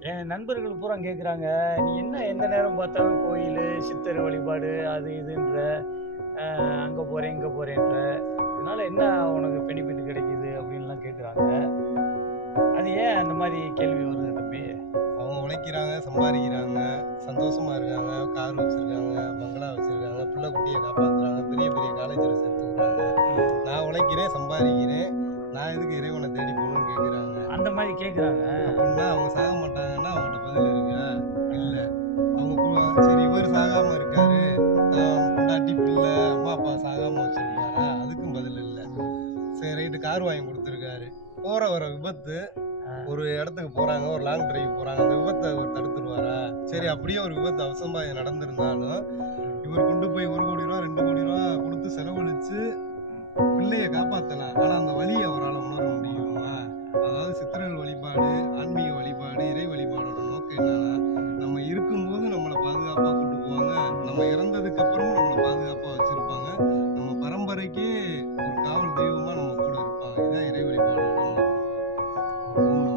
என் நண்பர்கள் பூரா கேட்குறாங்க நீ என்ன எந்த நேரம் பார்த்தாலும் கோயில் சித்தர் வழிபாடு அது இதுன்ற அங்கே போகிறேன் இங்கே போகிறேன்ற இதனால என்ன உனக்கு பெனிஃபிட் கிடைக்குது? அப்படின்லாம் கேட்குறாங்க அது ஏன் அந்த மாதிரி கேள்வி வருது தம்பி? அவங்க உழைக்கிறாங்க சம்பாதிக்கிறாங்க சந்தோஷமா இருக்காங்க கார் வச்சிருக்காங்க பங்களா வச்சிருக்காங்க பிள்ளை குட்டியை காப்பாத்துறாங்க பெரிய பெரிய காலேஜில் சேர்த்து விடுறாங்க நான் உழைக்கிறேன் சம்பாதிக்கிறேன் மாதிரி கேட்குறாங்க அப்படின்னா அவங்க சாக மாட்டாங்கன்னா அவங்கள்ட்ட பதில் இருக்கா? இல்லை. அவங்க சரி இவர் சாகாம இருக்காரு. பொண்டாட்டி பிள்ளை அம்மா அப்பா சாகாம வச்சிருக்காரா? அதுக்கும் பதில் இல்லை. சரி ரைட்டு கார் வாங்கி கொடுத்துருக்காரு. போற வர விபத்து ஒரு இடத்துக்கு போறாங்க ஒரு லாங் டிரைவ் போறாங்க. அந்த விபத்தை அவர் தடுத்துருவாரா? சரி அப்படியே ஒரு விபத்து அவசரமா நடந்திருந்தாலும் இவர் கொண்டு போய் ஒரு கோடி ரூபா ரெண்டு கோடி ரூபா கொடுத்து செலவழிச்சு பிள்ளைய காப்பாத்தலாம் ஆனா அந்த வழியை அவரால் நம்ம இறந்ததுக்கு அப்புறம் நம்மளை பாதுகாப்பாக வச்சிருப்பாங்க. நம்ம பரம்பரைக்கு ஒரு காவல் தெய்வமாக நம்ம கூட இருப்பாங்க. இதான் இறைவழி வழிபாடு ஓம்